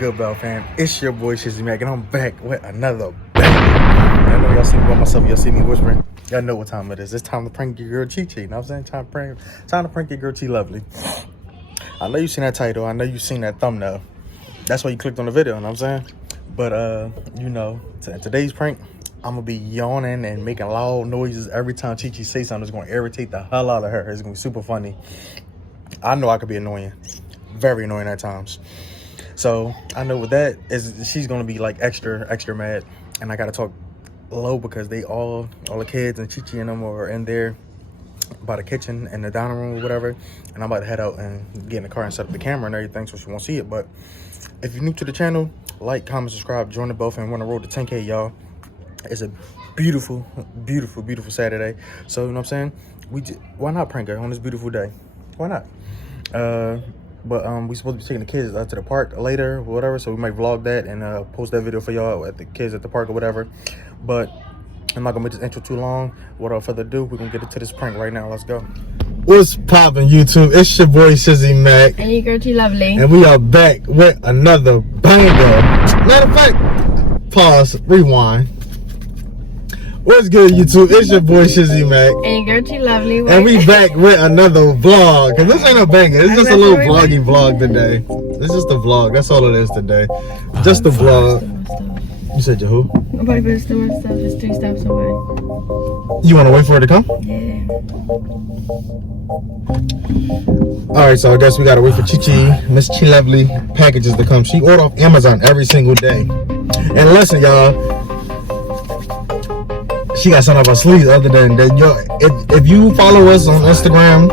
good, Bell fam? It's your boy Shizzy Mac, and I'm back with another bang. I know y'all see me by myself, y'all see me whispering. Y'all know what time it is. It's time to prank your girl Chi Chi. You know what I'm saying? Time to prank your girl Chi Lovely. I know you seen that title. I know you seen that thumbnail. That's why you clicked on the video. You know what I'm saying? But you know, today's prank, I'm gonna be yawning and making loud noises every time Chi Chi say something. It's gonna irritate the hell out of her. It's gonna be super funny. I know I could be annoying, very annoying at times. So I know with that is she's gonna be like extra mad, and I gotta talk low because they all the kids and Chi Chi and them are in there by the kitchen and the dining room or whatever, and I'm about to head out and get in the car and set up the camera and everything so she won't see it. But if you're new to the channel, like, comment, subscribe, join the both, and want to roll to 10K, y'all. It's a beautiful Saturday, so you know what I'm saying, why not prank her on this beautiful day? Why not? But we supposed to be taking the kids to the park later or whatever, so we might vlog that and post that video for y'all at the kids at the park or whatever. But I'm not gonna make this intro too long. Without further ado, we're gonna get into this prank right now. Let's go. What's poppin', YouTube? It's your boy Shizzy Mac, and your girl Chi Lovely, and we are back with another banger. Matter of fact, pause, rewind. What's good, YouTube? It's your boy Shizzy Mac, and your girl Chi Lovely, and we back with another vlog. Cause this ain't a banger. It's just a little vloggy vlog today. It's just a vlog. That's all it is today. Just a vlog. You said your who? I'm about to go to the store and stuff. Just 3 steps away. You want to wait for it to come? Yeah. Alright, so I guess we gotta wait for Chi Chi, Miss Chi Lovely packages to come. She order off Amazon every single day. And listen, y'all, she got something up her sleeve other than that. If you follow us on Instagram,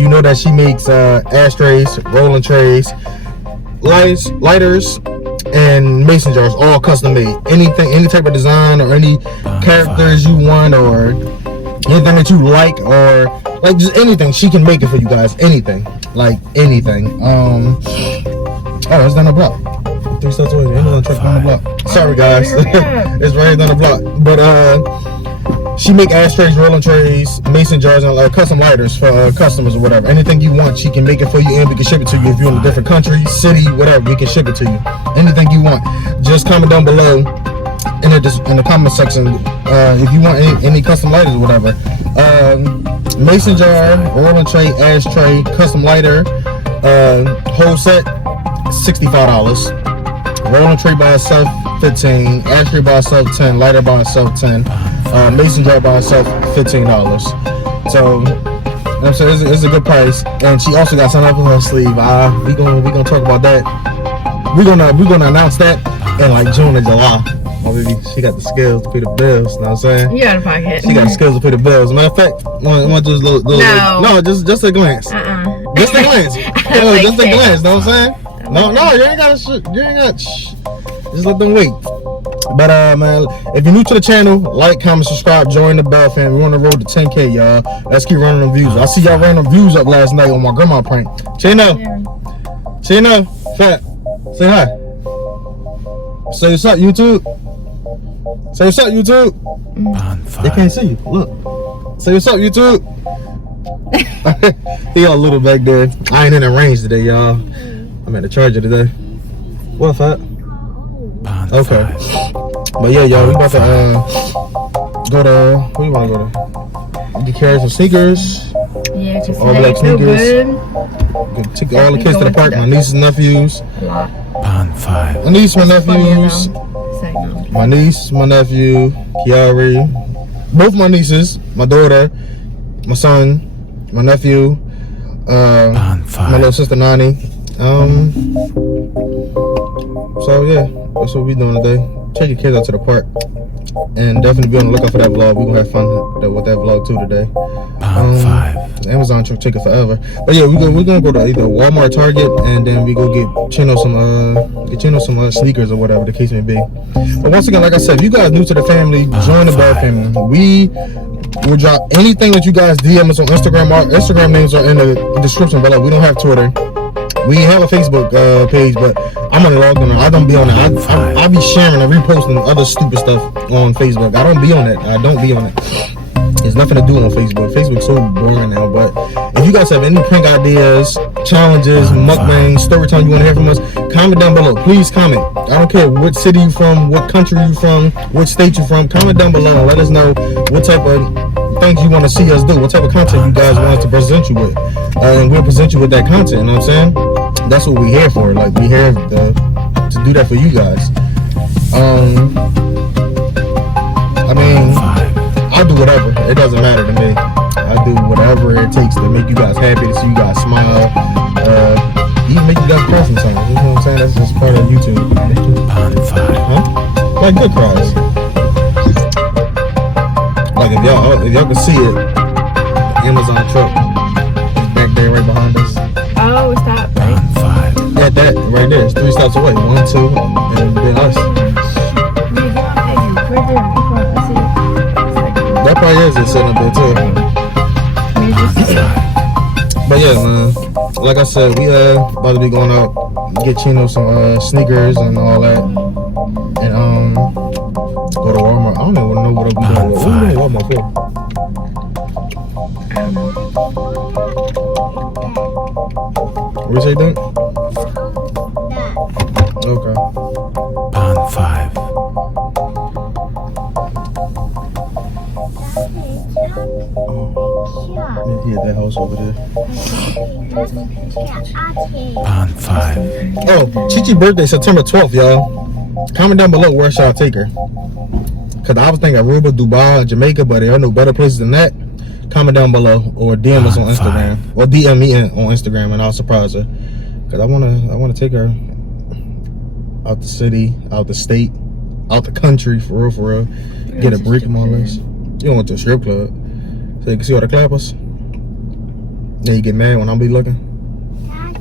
you know that she makes ashtrays, rolling trays, lighters, and mason jars, all custom made. Any type of design or any characters you want or anything that you like, or like just anything, she can make it for you guys. Anything, like anything. Oh, it's down the block. 3 steps away. Amazon truck down the block. Sorry guys, it's right down the block. But she make ashtrays, rolling trays, mason jars, and custom lighters for customers or whatever. Anything you want, she can make it for you, and we can ship it to you. If you're in a different country, city, whatever, we can ship it to you. Anything you want, just comment down below in the comment section if you want any custom lighters or whatever. Mason jar, rolling tray, ashtray, custom lighter, whole set, $65. Rolling tray by itself, $15. Ashtray by itself, $10. Lighter by itself, $10. Mason jar by itself, $15. So, you know what I'm saying, it's a good price. And she also got something up in her sleeve. We gonna talk about that. We're gonna announce that in like June or July. Oh, baby, she got the skills to pay the bills. You know what I'm saying? You out of pocket. She got the skills to pay the bills. Matter of fact, want just little no, just a glance. Just a glance. Like just a glance. Know what I'm saying? No, you ain't got just let them wait. But man, if you're new to the channel, like, comment, subscribe, join the bell fam. We on the road to 10K, y'all. Let's keep running them views. I see y'all ran them views up last night on my grandma prank. Chino, fat, say hi. Say what's up, YouTube. Say what's up, YouTube. They can't see you. Look. Say what's up, YouTube. He got a little back there. I ain't in the range today, y'all. I'm at the charger today. What, fat? Okay. But yeah, y'all, we about to go to, where you want to go to? You can carry some sneakers. Yeah, just all black sneakers. Take all the kids to the park. My nieces and nephews. My niece, my nephews. My niece, my nephew, Kiari. Both my nieces, my daughter, my son, my nephew, my little sister Nani. So yeah, that's what we doing today. Take your kids out to the park, and definitely be on the lookout for that vlog. We're gonna have fun with that vlog too today. Amazon truck taking forever, but yeah, we're gonna go to either Walmart, Target, and then we go get Chino some sneakers or whatever the case may be. But once again, like I said, if you guys new to the family, join the Bell family. We will drop anything that you guys DM us on Instagram. Our Instagram names are in the description below. We don't have Twitter. We have a Facebook page, but I'm only logged on. I don't be on it. I be sharing and reposting other stupid stuff on Facebook. I don't be on it. There's nothing to do on Facebook. Facebook's so boring now. But if you guys have any prank ideas, challenges, mukbang, story time you want to hear from us, comment down below. Please comment. I don't care what city you from, what country you from, what state you from. Comment down below and let us know what type of things you want to see us do, what type of content you guys want us to present you with, and we'll present you with that content. You know what I'm saying? That's what we're here for. Like, we're here to do that for you guys. I mean, I'll do whatever. It doesn't matter to me. I do whatever it takes to make you guys happy, to see you guys smile, even make you guys cry sometimes. You know what I'm saying? That's just part of YouTube. Huh? Like good cries. Like if y'all can see it, the Amazon truck is back there right behind us. Oh, stop. Right? Yeah, that right there. It's 3 stops away. 1, 2, and then us. That probably is it sitting up there too. But yeah, man. Like I said, we about to be going out, get Chino some sneakers and all that, and go to Walmart. I don't even know what we doing. What are we doing Walmart for? What you say, Dunk? Okay. Pond 5. Yeah, that house over there. Pond 5. Oh, Chi-Chi birthday September 12th, y'all. Comment down below where shall I take her. Cause I was thinking Aruba, Dubai, Jamaica, but there are no better places than that. Comment down below or DM us on Instagram or DM me on Instagram and I'll surprise her. Cause I wanna take her out the city, out the state, out the country for real. Get a break from all this. You don't want to a strip club. So you can see all the clappers. Then you get mad when I be looking. Alright,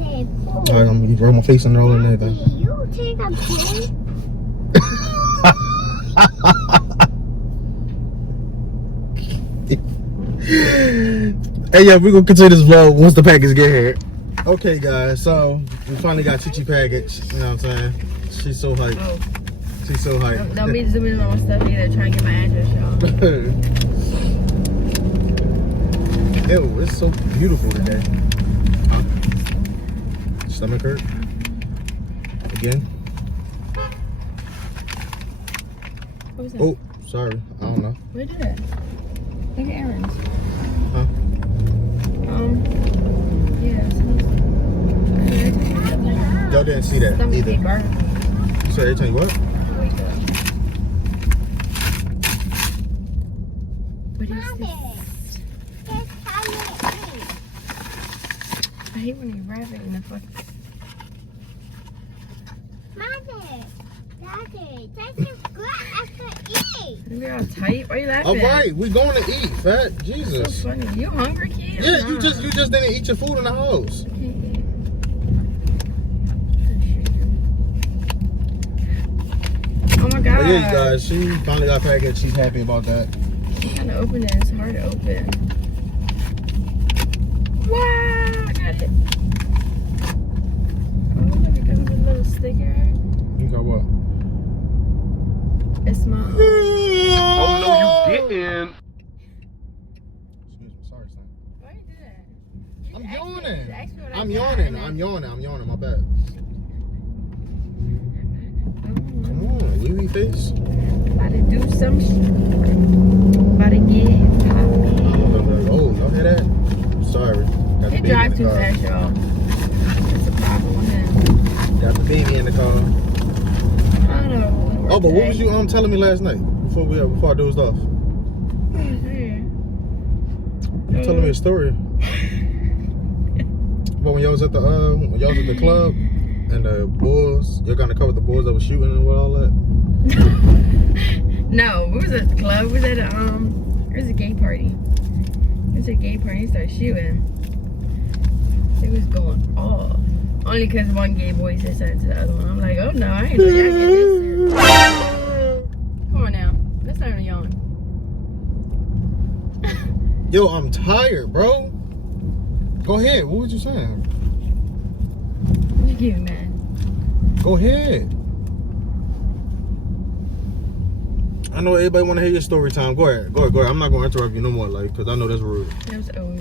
I'm gonna roll my face in there and everything. You take a pee? Hey, yeah, we're gonna continue this vlog once the package get here. Okay, guys, so we finally got Chi-Chi package. You know what I'm saying? She's so hyped. Oh. She's so hyped. Don't be zooming on my stuff either. Trying to get my address, y'all. Ew, it's so beautiful today. Huh? Stomach hurt? Again? What was that? Oh, sorry. I don't know. Where did it? Look at Aaron's. Huh? Yeah. Y'all didn't see that Stomach either. be burning. So every time you what? Wake up. What is this? I hate when you wrap it in the fucking. Daddy, that's good. I could eat. You're all tight. Why are you laughing? All right, we going to eat, fat. So Jesus. funny. You hungry, kid? Yeah, you just didn't eat your food in the house. Oh my god. But yeah, you guys, she finally got package. She's happy about that. I'm trying to open it. It's hard to open. Wow, I got it. Oh, look, it comes with a little sticker. You got what? It's my. Oh no, you didn't. Excuse me, sorry, son. Why you do that? I'm Just ask me- yawning. just ask me what I I'm got, yawning. and then- I'm yawning. My bad. Oh, Come on, wee face. about to do some shit. About to get poppin'. Oh, y'all hear that? Sorry. Got the He baby drives in too the car. fast, y'all. That's a problem with him. Got the baby in the car. I don't know. Oh, but what was you telling me last night before I dozed off? You telling me a story. But when y'all was at the club and the boys, you're gonna cover the boys that was shooting and all that. No, we was at the club. We was at it was a gay party. It was a gay party. He started shooting. It was going off. Only because one gay boy said something to the other one. I'm like, oh no, I ain't know y'all get this serious. Come on now. Let's not even yawn. Yo, I'm tired, bro. Go ahead. What was you saying? What you getting mad? Go ahead. I know everybody want to hear your story time. Go ahead. I'm not gonna interrupt you no more, like, cause I know that's rude. It was over.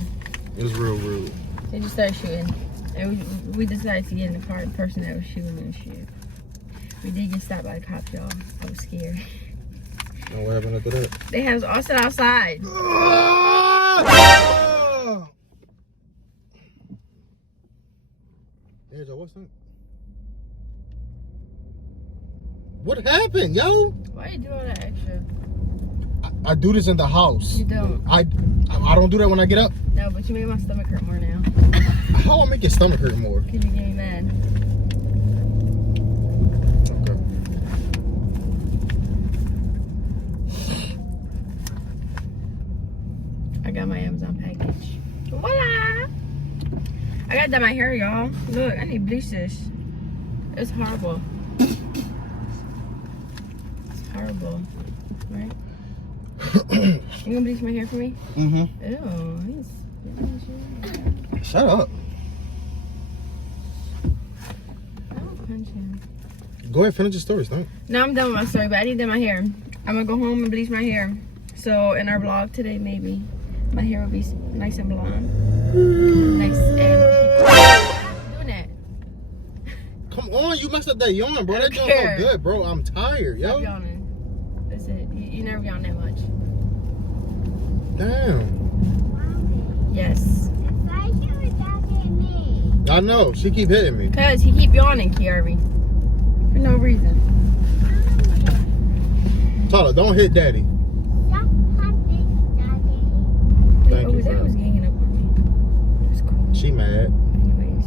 It's real rude. They just started shooting. And we decided to get in the car. The person that was shooting and shit. We did get stopped by the cops, y'all. I was scared. And what happened after that? They had us all sit outside. Yeah, Joe, what's that? What happened, yo? Why you do all that extra? I do this in the house. You don't. I don't do that when I get up. No, but you made my stomach hurt more now. How I make your stomach hurt more? Because you get me mad. Okay. I got my Amazon package. Voila! I got done my hair, y'all. Look, I need to bleach this. It's horrible. It's horrible. Right? You gonna bleach my hair for me? Mm-hmm. Ew. Shut up. I'll punch him. Go ahead, finish your stories, don't? No, I'm done with my story, but I need to do my hair. I'm gonna go home and bleach my hair. So in our vlog today, maybe my hair will be nice and blonde. Nice and doing that. Come on, you messed up that yawn, bro. I That don't yawn so care. good, bro. I'm tired, Stop yo. yawning. That's it. You never yawn that much. Damn. Yes. Why you were talking to me? I know. She keep hitting me. Cause he keep yawning, Kiari. For no reason. Tyler, don't hit daddy. Stop hunting, Daddy. Thank you, that friend. was ganging up on me. It's cool. She mad. Anyways.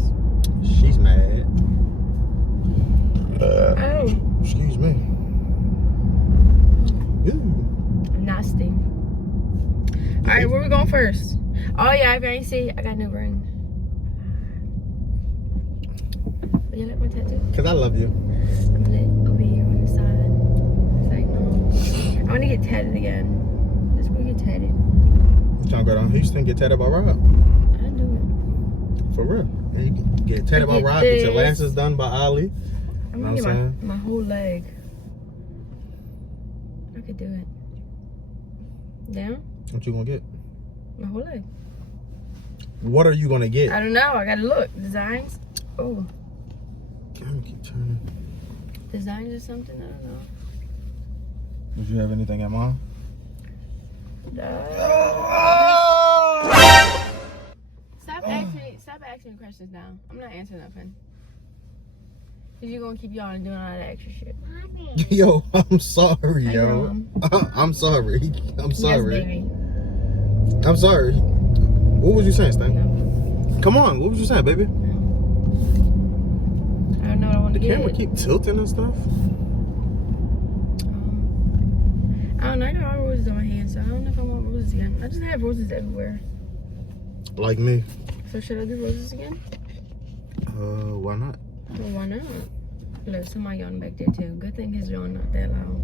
She's mad. Oh, Excuse me. Ooh. nasty. Alright, where we going first? Oh yeah, if you ain't see, I got a new ring. You like my tattoo? Cause I love you. I'm lit over here on the side. It's like, no. I want to get tatted again. Let's go get tatted. You trying to go down Houston, get tatted by Rob. I do For real. And you can get tatted by Get Rob, get your this. lances done by Ali. it. I'm Know gonna what get I'm my whole leg. I could do it. Down? What you gonna get? My whole leg. What are you gonna get? I don't know. I gotta look. Designs? Oh, Damn, keep turning. designs or something? I don't know. Did you have anything in mind? Stop asking me questions now. I'm not answering nothing. Cause you're gonna keep yawning doing all that extra shit. Mommy. Yo, I'm sorry, Hi, yo. Mom. I'm sorry. I'm sorry. Yes, baby. I'm sorry. What was you saying, Stan? No. Come on, what was you saying, baby? I don't know what I want The to get. camera keep tilting and stuff. I don't know. I got all roses on my hands, so I don't know if I want roses again. I just have roses everywhere. Like me. So should I do roses again? Why not? Well, why not? Look, somebody yawning back there too. Good thing his yawn not that loud.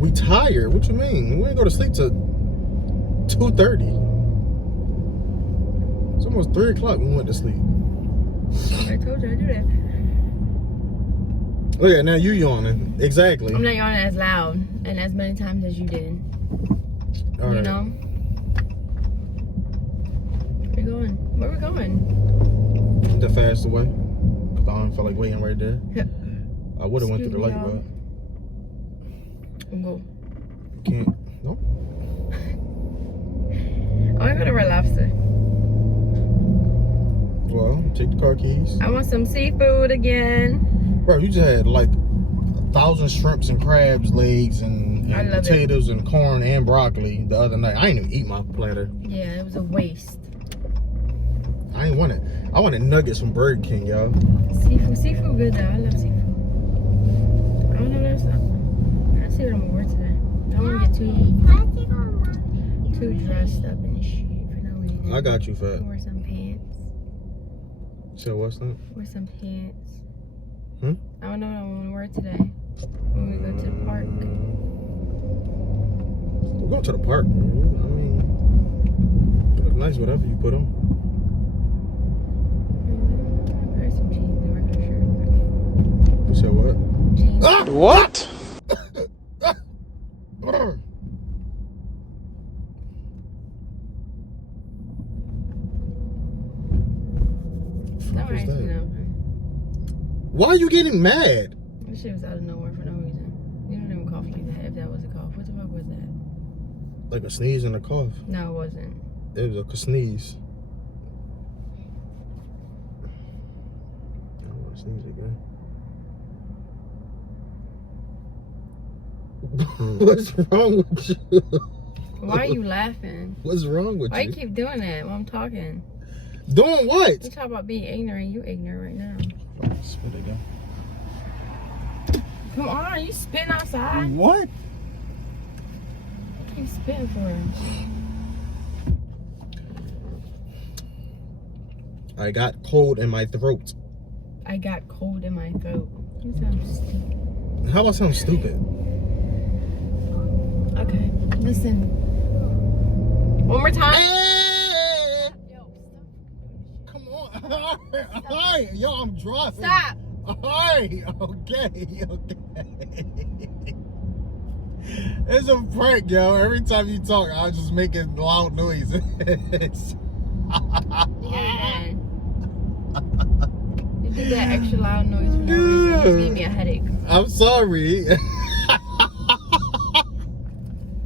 We tired. What you mean? We ain't go to sleep till 2:30. It's almost 3 o'clock when we went to sleep. I told you I do that. Look at now you yawning. Exactly. I'm not yawning as loud and as many times as you did. All right. You know? Where we going? Where we going? The fast way. Cause I don't feel like waiting right there. I would have went through the Excuse light, me, but Go. can't. No. Oh, I go to Red Lobster. Well, take the car keys. I want some seafood again. Bro, you just had like 1,000 shrimps and crabs legs and I love potatoes and corn and broccoli the other night. I ain't even eat my platter. Yeah, it was a waste. I ain't want it. I wanted nuggets from Burger King, y'all. Seafood good though. I love seafood. I don't know there's not. I see what I'm gonna wear today. I don't wanna get too dressed up and shit for no reason. I got you, fat. Wear some pants. So what's that? Wear some pants. Hmm? I don't know what I wanna wear today. When we go to the park. We're going to the park. I mean, you look nice, whatever you put on. Wear some jeans and regular shirt. You said what? Jeans. Ah! What? Don't ask me nothing. Why are you getting mad? This shit was out of nowhere for no reason. You don't even cough like that if that was a cough. What the fuck was that? Like a sneeze and a cough. No, it wasn't. It was a sneeze. I don't want to sneeze again. What's wrong with you? Why are you laughing? What's wrong with Why you? you keep doing that while I'm talking? Doing what? You talk about being ignorant. You ignorant right now. Spit again. Come on, you spitting outside? What? Keep spitting for him. I got cold in my throat. I got cold in my throat. You sound stupid. How I sound stupid? Okay, listen. One more time. Hey! Come on. Alright, yo, I'm driving. Stop. Alright, okay. It's a prank, yo. Every time you talk, I was just making loud noises. You did that extra loud noise for no reason. It just gave me a headache. I'm sorry.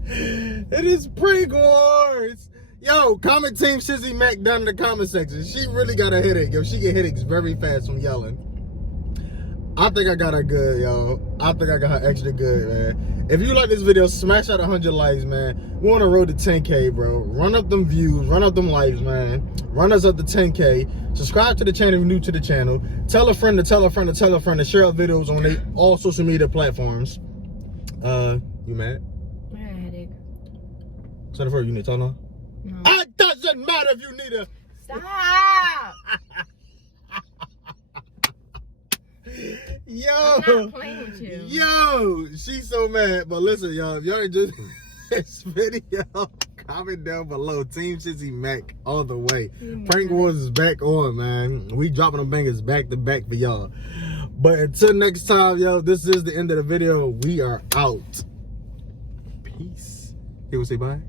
It is prank wars. Yo, comment Team Shizzy Mac down in the comment section. She really got a headache, yo. She get headaches very fast from yelling. I think I got her good, yo. I think I got her extra good, man. If you like this video, smash out 100 likes, man. We're on the road to 10K, bro. Run up them views, run up them likes, man. Run us up to 10K. Subscribe to the channel if you're new to the channel. Tell a friend to tell a friend to tell a friend to share our videos on all social media platforms. You mad? I got a headache. Jennifer, you need to talk now? No. It doesn't matter if you need a... Stop! Yo! I'm not playing with you. Yo! She's so mad. But listen, y'all, if y'all enjoyed this video, comment down below. Team Shizzy Mac all the way. Prank Wars is back on, man. We dropping them bangers back to back for y'all. But until next time, yo, this is the end of the video. We are out. Peace. People say bye.